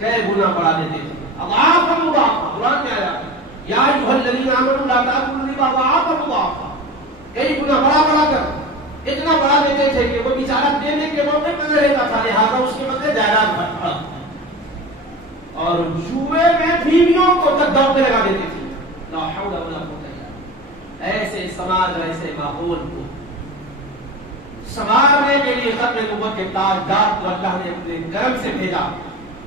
کئی گنا بڑھا دیتے تھے. اضعافا مضاعفا قرآن میں آیا یا ایھا الذین آمنوا لا تأکلوا الربا اضعافا مضاعفا. کئی گنا بڑا بڑا کر اتنا بڑا دیتے تھے کہ وہ بیچارہ دینے کے موقع پہ نہ رہتا تھا, لہٰذا اس کے بدلے جائیداد بڑھا. اور جوئے میں بیویوں کو تک دوڑنے لگا دیتے تھے. لا حول ولا قوت الا باللہ. ایسے سماج اور ایسے ماحول کو سنوارنے کے لیے ختم نبوت کے تاجدار کو اللہ نے اپنے کرم سے بھیجا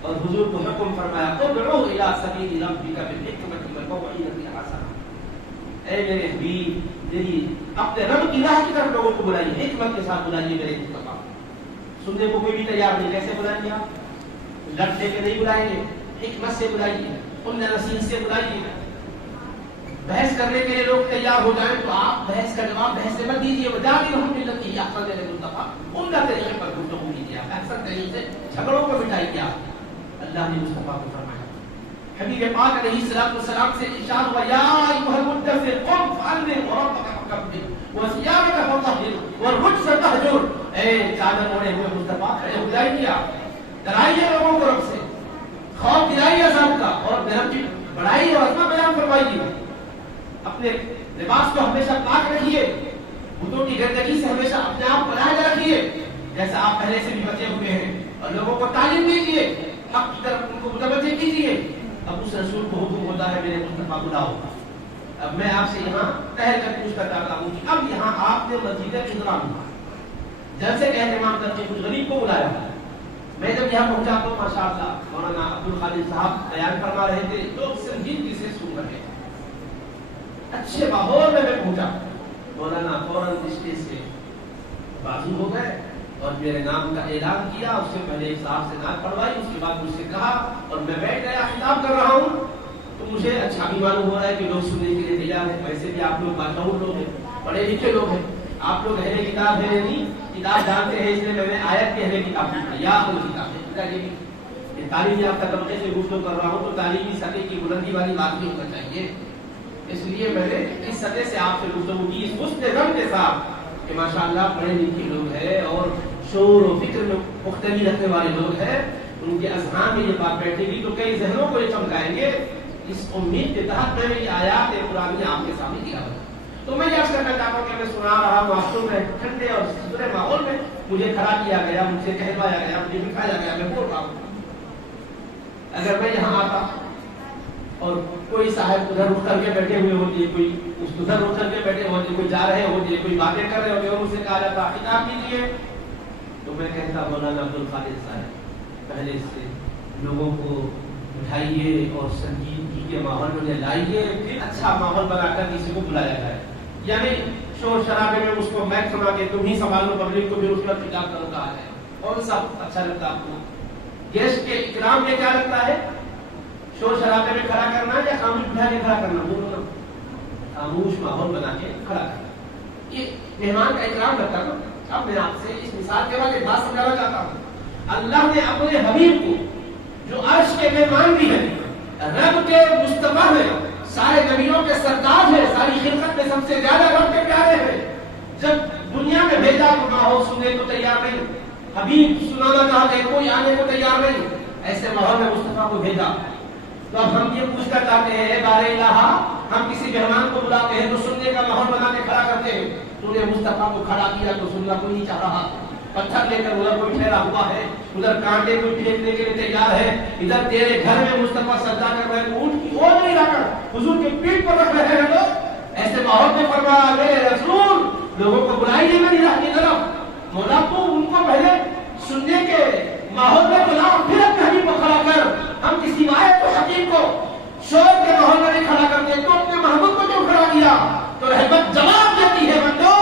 اور حضور کو حکم فرمایا ادعو الی سبیل ربک بالحکمۃ والموعظۃ الحسنہ. اے میرے حبیب میری اپنے رب کی راہ کی طرف لوگوں کو بلائیے, حکمت کے ساتھ بلائیے میرے مصطفیٰ. سننے کو کوئی بھی تیار نہیں, کیسے بلائیں گے آپ؟ لڑنے کے نہیں بلائیں گے, حکمت سے بلائیے, ان نصیحت سے بلائیے. بحث کرنے کے لیے لوگ تیار ہو جائیں تو آپ بحث کا جواب بحث سے مت دیجیے. وجادلہم باللتی ہی احسن مصطفیٰ, عمدہ طریقے پر گفتگو کیجیے, احسن طریقے سے جھگڑوں کو مٹائیے. اللہ نے مصطفیٰ کو فرمایا, حبیب پاک علیہ الصلوۃ والسلام سے ارشاد ہوا یا ایھا المدثر قم فانذر وربک فکبر وثیابک فطہر والرجز فاہجر. اے چادر اوڑھے ہوئے مصطفیٰ کھڑے ہو جائیے, ڈرائیے لوگوں کو رب سے, خوف دلائیے عذاب کا, اور رب کی بڑائی اور عظمت بیان فرمائیے. اپنے لباس کو ہمیشہ پاک رکھیے, بتوں کی گندگی سے ہمیشہ اپنے آپ کو پناہ رکھیے جیسا آپ پہلے سے بھی بچے ہوئے ہیں, اور لوگوں کو تعلیم دیجیے, حق کی طرف ان کو متوجہ کیجیے. اب اس رسول کو حکم ہوتا ہے میرے مصطفیٰ بلاؤ. اب میں آپ سے یہاں ٹہل کر پوچھنا چاہتا ہوں کہ اب یہاں آپ نے مسجد انضمام جلسے کے اہتمام کر کے کچھ غریب کو بلایا. میں جب یہاں پہنچا تو ماشاء اللہ مولانا عبدالخالق صاحب بیان فرما رہے تھے, لوگ سنجیدگی سے سن رہے تھے. اچھے ماحول میں پہنچا, مولانا فوراً اسٹیج سے بازو ہو گئے اور میرے نام کا اعلان کیا. اس سے پہلے ایک صاحب سے نعت پڑھوائی, اس کے بعد مجھ سے کہا اور میں بیٹھ گیا خطاب کر رہا ہوں. تو مجھے اچھا بھی معلوم ہو رہا ہے کہ لوگ سننے کے لیے تیار ہیں. ویسے بھی آپ لوگ باخبر لوگ ہیں, پڑھے لکھے لوگ ہیں, آپ لوگ اہل کتاب ہیں, نہیں کتاب جانتے ہیں, اس لیے میں نے آیت کے اہل کتاب یا اہل کتاب ہے. یہ تعلیم یافتہ طبقے سے گفتگو کر رہا ہوں تو تعلیمی سطح کی بلندی والی بات بھی ہونا چاہیے. اس لیے میں نے اس سطح سے آپ سے گفتگو کی, اس حسن غم کے ساتھ کہ ماشاءاللہ پڑھے لکھے لوگ ہیں اور شعور و فکر میں مختلف رکھنے والے لوگ ہیں. ان کے اذہان میں یہ بات بیٹھے گی تو کئی ذہنوں کو یہ چمکائیں گے. اس امید کے تحت میں نے یہ آیات قرآن آپ کے سامنے کیا ہوا. تو میں یہ عرض کرنا چاہتا ہوں کہ میں سنا رہا ہوں, آپ میں ٹھنڈے اور ستھرے ماحول میں مجھے کھڑا کیا گیا, مجھ سے کہلوایا گیا, مجھے بٹھایا گیا, میں بول رہا ہوں. اگر میں یہاں آتا اور کوئی صاحب ادھر اٹھ کر کے بیٹھے ہوئے ہوتے, کوئی ادھر اٹھ کر کے بیٹھے ہوتے, کوئی جا رہے ہوتے, کوئی باتیں کر رہے ہوتے اور مجھ سے کہا جاتا خطاب کیجیے, تو میں کہتا مولانا عبدالخالق صاحب پہلے سے لوگوں کو بٹھائیے اور سنجیدگی کے ماحول میں لائیے, پھر اچھا ماحول بنا کر کسی کو بلایا جائے. یعنی شور شرابے میں اس کو میک سنا کے تم ہی سنبھالو پبلک کو, پھر اس کا خطاب کرو کہا ہے. کون سا اچھا لگتا آپ کو؟ گیسٹ کے اکرام میں کیا لگتا ہے, شور شرابے میں کھڑا کرنا یا خاموش بٹھا کے کھڑا کرنا؟ بولو, خاموش ماحول بنا کے کھڑا کرنا, یہ مہمان کا اکرام لگتا ہے نا. اب میں آپ سے اس مثال کے بعد ایک بات سمجھانا چاہتا ہوں. اللہ نے اپنے حبیب کو جو عرش کے مہمان بھی ہیں, رب کے مصطفیٰ ہیں, سارے نبیوں کے سردار ہیں, ساری خلقت میں سب سے زیادہ رب کے پیارے ہیں, جب دنیا میں بھیجا تو ماحول سننے کو تیار نہیں, حبیب سنانا چاہتے کوئی آنے کو تیار نہیں, ایسے ماحول میں مصطفیٰ کو بھیجا. تو اب ہم یہ پوچھنا چاہتے ہیں, بار الہ ہم کسی مہمان کو بلاتے ہیں تو سننے کا ماحول بنا کے کھڑا کرتے ہیں. تو نے مصطفیٰ کو کھڑا کیا تو سننا کوئی نہیں چاہ رہا. پتھر لے کر ادھر کوئی ٹھہرا ہوا ہے, ادھر کانٹے کوئی پھینکنے کے لیے تیار ہے, ادھر تیرے گھر میں مصطفیٰ سجدہ کر رہے ہیں, اونٹ کی اور نہیں رکھ کر حضور کے پیٹ پر رکھ رہے ہیں لوگ. ایسے ماحول میں فرمایا میرے رسول لوگوں کو بلائیے میری راہ کی طرف. مولا تو ان کو پہلے سننے کے ماحول میں بلاؤ, پھر اپنے حبیب کو کھڑا کر. ہم کسی آیت کو حکیم کو شور کے ماحول میں نہیں کھڑا کرتے, تو اپنے محبوب کو کیوں کھڑا کیا؟ تو رحمت جواب دیتی ہے بندو,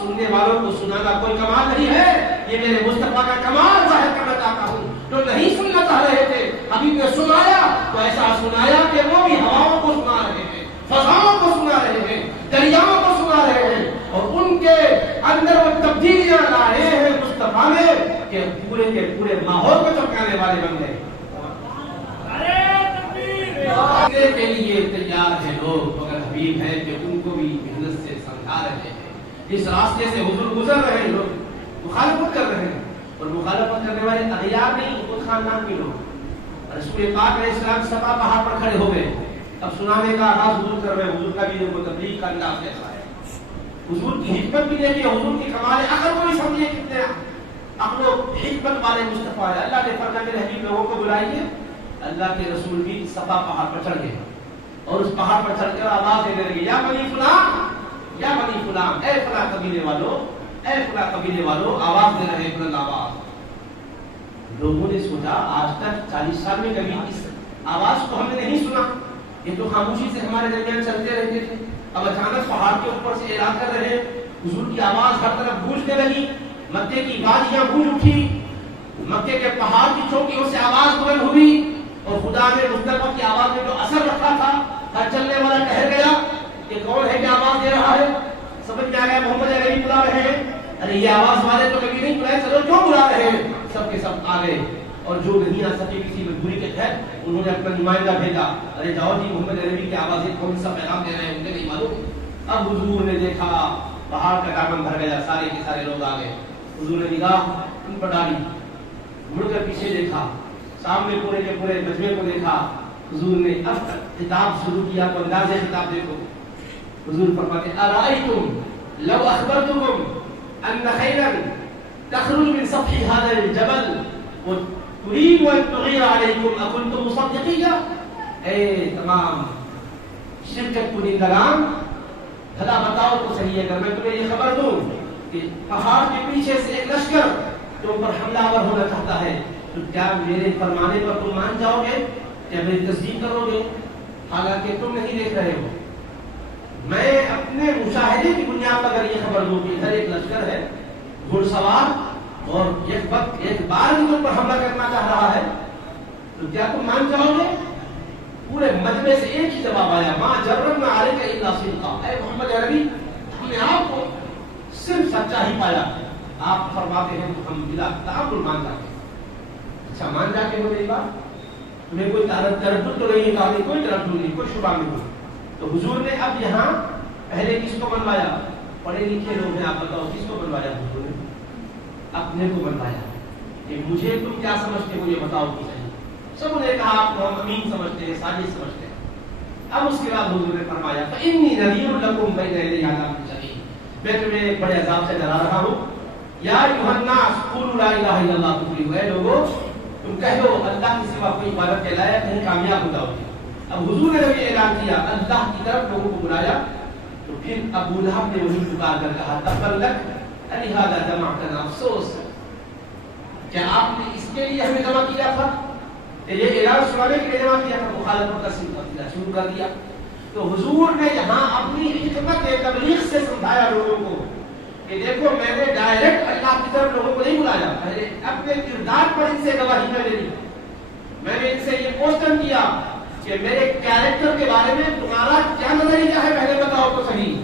سننے والوں کو سنانا کوئی کمال نہیں ہے, یہ میرے مصطفیٰ کا کمال ظاہر کرنا چاہتا ہوں. جو نہیں سننا چاہ رہے تھے حبیب نے سنایا تو ایسا سنایا کہ وہ بھی ہواؤں کو سنا رہے ہیں, فضاؤں کو سنا رہے ہیں, دریاؤں کو سنا رہے ہیں, اور ان کے اندر وہ تبدیلیاں لا رہے ہیں مصطفیٰ میں کہ پورے کے پورے ماحول کو چمکانے والے بن گئے. کے لیے تیار ہیں لوگ, مگر حبیب ہے کہ ان کو بھی محنت سے سمجھا رہے ہیں. جس راستے سے حضور گزر رہے ہیں لوگ مخالفت کر رہے ہیں, اور مخالفت کرنے والے اغیار نہیں, خود خاندان کے لوگ. رسول پاک علیہ السلام صفا پہاڑ پر کھڑے ہو گئے. اب سنانے کا آغاز حضور کر رہے ہیں. حضور کا بھی دیکھو تبلیغ کا انداز کیسا ہے. حضور کی حکمت بھی دیکھیے, حضور کی کمال عقل کو بھی سمجھیے کتنے عقل و حکمت والے مصطفیٰ ہے. اللہ نے فرمایا میرے حبیب لوگوں کو بلائیے. اللہ کے رسول بھی صفا پہاڑ پر چڑھ گئے اور اس پہاڑ پر چڑھ کر آواز دینے لگے, یا بنی فلاں, یا بنی فلاں, اے فلاں قبیلے والوں, اے فلاں قبیلے والوں. آواز دے رہے بلند آواز. لوگوں نے سوچا آج تک 40 سال میں کبھی اس آواز کو ہم نے نہیں سنا, یہ تو خاموشی سے ہمارے درمیان چلتے رہتے تھے. اب اچانک پہاڑ کے اوپر سے اعلان کر رہے, حضور کی آواز ہر طرف گونجنے لگی. مکے کی وادیاں گونج اٹھی, مکے کے پہاڑ کی چوٹیوں سے آواز بلند ہوئی, اور خدا نے مصطفیٰ کی آواز میں جو اثر رکھا تھا ہر چلنے والا ٹھہر گیا کہ کون ہے کہ آواز دے رہا ہے. سمجھ میں آ گیا محمد عربی بلا رہے ہیں. ارے یہ آواز والے تو کبھی نہیں بلائے, چلو کیوں بلا رہے ہیں. سب کے سب آ گئے, اور جو نہیں آ سکے کسی مجبوری کے تحت انہوں نے اپنا نمائندہ بھیجا. ارے جاؤ جی, محمد عربی کی آواز کون سا پیغام دے رہے ہیں انہیں نہیں معلوم. اب حضور نے دیکھا پہاڑ کا دامن بھر گیا, سارے کے سارے لوگ آ گئے. حضور نے نگاہ ان پر ڈالی, مڑ کر پیچھے دیکھا, سامنے پورے کے پورے مجمع کو دیکھا. حضور نے اب خطاب شروع کیا تو انداز خطاب دیکھو. حضور فرماتے ارائیتم لو اخبرتکم ان خیرا تخرج من سفح هذا الجبل وتريد ان تغير عليكم اكنتم مصدقين. اے تمام شرکت کنندگان, بھلا بتاؤ تو صحیح, اگر میں تمہیں یہ خبر دوں کہ پہاڑ کے پیچھے سے ایک لشکر تم پر حملہ آور ہونا چاہتا ہے, تو کیا میرے فرمانے پر تم مان جاؤ گے, کیا میری تصدیق کرو گے؟ حالانکہ تم نہیں دیکھ رہے ہو. میں اپنے مشاہدے کی بنیاد پر اگر یہ خبر دوں کہ ادھر ایک لشکر ہے گھڑ سوار اور ایک وقت ایک بار بھی تم پر حملہ کرنا چاہ رہا ہے, تو کیا تم مان جاؤ گے؟ پورے مجمع سے ایک ہی جواب آیا, ماں جربنا علیک الا صدقا. اے محمد عربی, اپنے آپ کو صرف سچا ہی پایا. آپ فرماتے ہیں تو ہم بلا تعامل مان جاتے ہیں. اچھا مان جاتے ہو میری بات, تمہیں کوئی تردد تو نہیں ہے, کوئی تردد نہیں, کوئی شبہ نہیں. تو حضور نے اب یہاں پہلے کس کو بنوایا؟ پڑھے لکھے لوگ ہیں, آپ بتاؤ کس کو بنوایا حضور نے؟ اپنے کو بنوایا کہ مجھے تم کیا سمجھتے ہو یہ بتاؤ کہ صحیح. سب نے کہا آپ کو ہم امین سمجھتے ہیں, سازش سمجھتے ہیں. اب اس کے بعد حضور نے فرمایا فإنی نذیر لکم بین یدی عذاب شدید, میں تمہیں ایک بڑے عذاب سے ڈرا رہا ہوں. یا ایھا الناس قولوا لا الہ الا اللہ تفلحوا, اے لوگوں تم کہہ دو اللہ کے سوا کوئی عبادت کے لائق نہیں, کامیاب ہو جاؤ گے. اب حضور نے جب یہ اعلان کیا, اللہ کی طرف لوگوں کو بلایا, تو پھر ابو لہب نے وہی پکار کر کہا تبا لک الہذا جمعتنا, افسوس کیا آپ نے اس کے لیے ہمیں جمع کیا تھا, یہ اعلان سنانے کے لیے جمع کیا تھا, مخالفت کا سلسلہ شروع کر دیا. تو حضور نے یہاں اپنی حکمت تبلیغ سے سمجھایا لوگوں کو کہ دیکھو میں نے ڈائریکٹ اللہ کی طرف لوگوں کو نہیں بلایا, پہلے اپنے کردار پر ان سے گواہی میں لے لی. میں نے ان سے یہ کوشچن کیا کہ میرے کیریکٹر کے بارے میں تمہارا کیا نظریہ ہے, پہلے بتاؤ تو صحیح.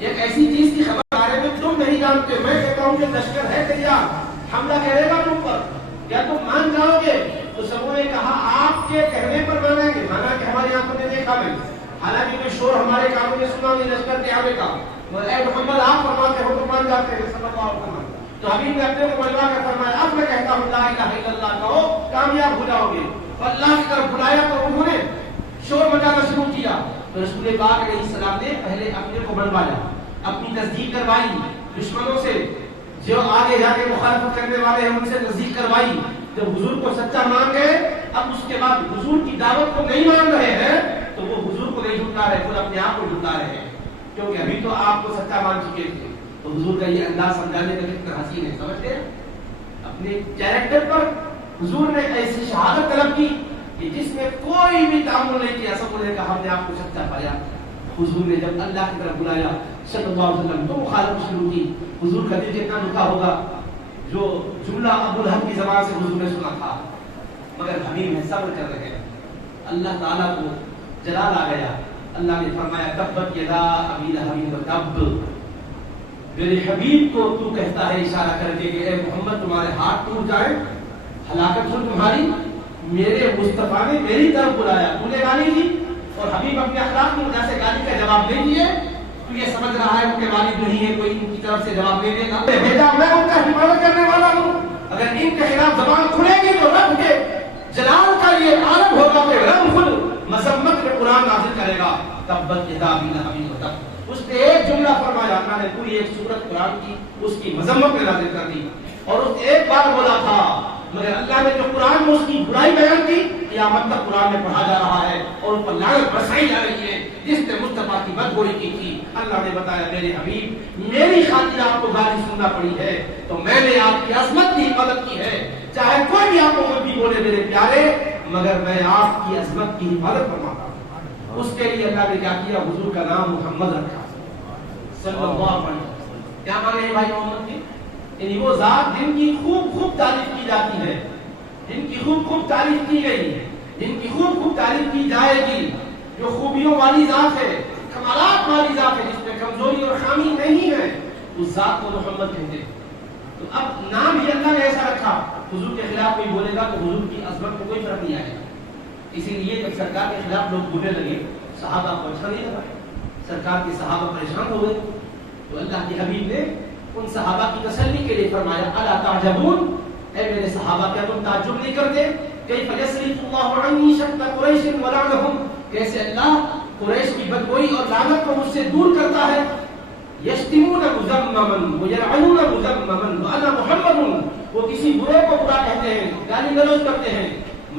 ایک ایسی چیز کی خبر کے بارے میں تم نہیں جانتے, میں کہتا ہوں کہ لشکر ہے تیار, حملہ کرے گا تم پر, کیا تم مان جاؤ گے؟ تو سبوں نے کہا آپ کے کہنے پر مانیں گے, مانا کہ ہماری آنکھوں نے دیکھا نہیں, حالانکہ کوئی شور ہمارے کانوں نے سنا نہیں لشکر کے آنے کا, مگر اے محمد آپ فرماتے ہو تو مان جاتے ہیں صلی اللہ علیہ وسلم. تو حبیب نے اپنے کو بلوا کر فرمایا اب میں کہتا ہوں لا الہ الا اللہ کہو, کامیاب ہو جاؤ گے. اللہ کی طرف بلایا تو انہوں نے شور مچانا شروع کیا. تو رسول پاک علیہ السلام نے پہلے اپنے کو بنوایا, اپنی تصدیق کروائی, دشمنوں سے جو آگے جا کے مخالفت کرنے والے ہیں ان سے تصدیق کروائی. جب حضور کو سچا مان گئے, اب اس کے بعد حضور کی دعوت کو نہیں مان رہے ہیں تو وہ حضور کو نہیں جھٹلا رہے, خود اپنے آپ کو جھٹلا رہے ہیں, کیونکہ ابھی تو آپ کو سچا مان چکے تھے. تو حضور کا یہ انداز سمجھانے کا کتنا حسین ہے, سمجھتے ہیں. اپنے کیریکٹر پر حضور نے ایسی شہادت طلب کی کہ جس میں کوئی بھی تعامل نہیں کیا, سب نے کہا ہم نے آپ کو سچا پایا. حضور نے جب اللہ کی طرف بلایا صلی اللہ علیہ وسلم تو مخالفت شروع کی. حضور کا دل کتنا دکھا ہوگا, جو جملہ ابو لہب کی زبان سے حضور نے سنا تھا, مگر حبیب ہے صبر کر رہے ہیں. اللہ تعالیٰ کو جلال آ گیا, اللہ نے فرمایا تبت یدا ابی لہب وتب. میرے حبیب کو تو کہتا ہے اشارہ کر کے کہ اے محمد تمہارے ہاتھ ٹوٹ جائیں, ہلاکت ہو تمہاری. میرے مصطفیٰ نے میری طرف بلایا, تو نے گالی دی, اور حبیب اپنے اخلاق کی وجہ سے گالی کا جواب نہیں دیے. تو یہ سمجھ رہا ہے ان کے والد نہیں ہے, کوئی ان کی طرف سے جواب نہیں دے گا. بیٹا میں ان کا حفاظت کرنے والا ہوں, اگر ان کے خلاف زبان کھلے گی تو رب کے جلال کا یہ عالم ہوگا کہ رب خود مذمت میں قرآن نازل کرے گا. تبت یدا ابی لہب وتب، اس نے ایک جملہ فرمایا، اللہ نے پوری ایک سورت قرآن کی اس کی مذمت میں نازل کر دی، اور اس ایک بار بولا تھا، مگر اللہ نے جو قرآن میں اس کی برائی بیان کی قیامت تک قرآن میں پڑھا جا رہا ہے اور ان پر لعنت برسائی جا رہی ہے جس نے مصطفیٰ کی بدگوئی کی تھی. اللہ نے بتایا میرے حبیب میری خاطر آپ کو گالی سننا پڑی ہے تو میں نے آپ کی عظمت کی حفاظت کی ہے، چاہے کوئی بھی آپ کو کچھ بھی بولے میرے پیارے، مگر میں آپ کی عظمت کی حفاظت فرماتا ہوں. اس کے لیے اللہ نے کیا کیا؟ حضور کا نام محمد رکھا صلی اللہ علیہ وسلم. کیا مانے ہیں بھائی محمد کی؟ یعنی وہ ذات جن کی خوب تعریف کی جاتی ہے، جن کی خوب تعریف کی گئی، جن کی خوب تعریف کی جائے گی، جو خوبیوں والی ذات ہے، کمالات والی ذات ہے، جس میں کمزوری اور خامی نہیں ہے، اس ذات کو محمد کہتے ہیں. تو اب نام ہی اللہ نے ایسا رکھا، حضور کے خلاف کوئی بولے گا تو حضور کی عظمت کو کوئی فرق نہیں آئے گا. اسی لیے جب سرکار کے خلاف لوگ بولنے لگے صحابہ کو اچھا نہیں لگا، سرکار کے صحابہ پریشان ہو گئے، تو اللہ کے حبیب نے ان صحابہ کی تسلی کے لیے فرمایا الا تعجبون، اے میرے صحابہ کیا تم تعجب نہیں کرتے؟ کیف یصرف اللہ عنی شر قریش ولعنهم، کیسے اللہ قریش کی بدگوئی اور لعنت کو مجھ سے دور کرتا ہے. یشتمون مذمما ویلعنون مذمما وانا محمد، وہ کسی برے کو برا کہتے ہیں، گالی گلوچ کرتے ہیں،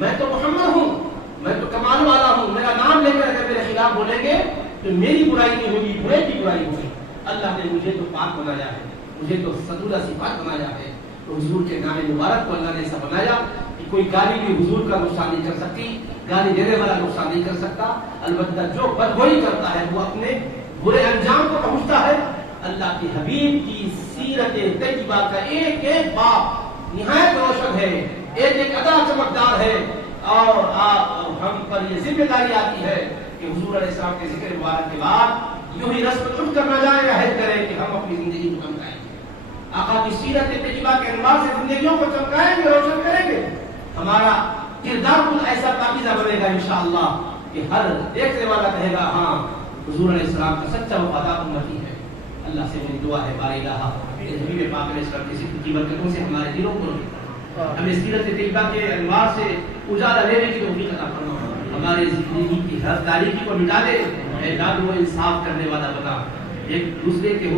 میں تو محمد ہوں، میں تو کمال والا ہوں، میرا نام لے کر اگر میرے خلاف بولیں گے تو میری برائی نہیں ہوگی، برے کی برائی ہوگی. اللہ نے مجھے تو پاک بنایا ہے، مجھے تو صدورہ صفات بنایا ہے، تو حضور کے نام مبارک کو اللہ نے ایسا بنایا کہ کوئی گالی بھی حضور کا نقصان نہیں کر سکتی، گالی دینے والا نقصان نہیں کر سکتا. البتہ جو بدگوئی کرتا ہے وہ اپنے برے انجام کو پہنچتا ہے. اللہ کے حبیب کی سیرت طیبہ کا ایک ایک باب نہایت روشن ہے، ایک ایک ادا چمکدار ہے، اور ہم پر یہ ذمہ داری آتی ہے کہ حضور علیہ السلام کے ذکر مبارک کے بعد یوں ہی رسم اٹھ کر نہ جائیں، عہد کریں کہ ہم اپنی زندگی کو چمکائیں گے، آقا کی سیرت طیبہ کے انوار سے زندگیوں کو چمکائیں گے، روشن کریں گے. ہمارا کردار کچھ ایسا پاکیزہ بنے گا انشاءاللہ کہ ہر دیکھنے والا کہے گا ہاں حضور علیہ السلام کا سچا وفادار امتی ہے. اللہ سے میری دعا ہے بار الہ حبیب پاک علیہ السلام کی ذکر کی برکتوں سے ہمارے دلوں کو ہمیں سیرت طیبہ کے انوار سے اجالا لینے کی توفیق عطا فرما، ہمارے زندگی کی ہر تاریکی کو مٹا دے، اعداد و انصاف کرنے والا بنا، ایک دوسرے کے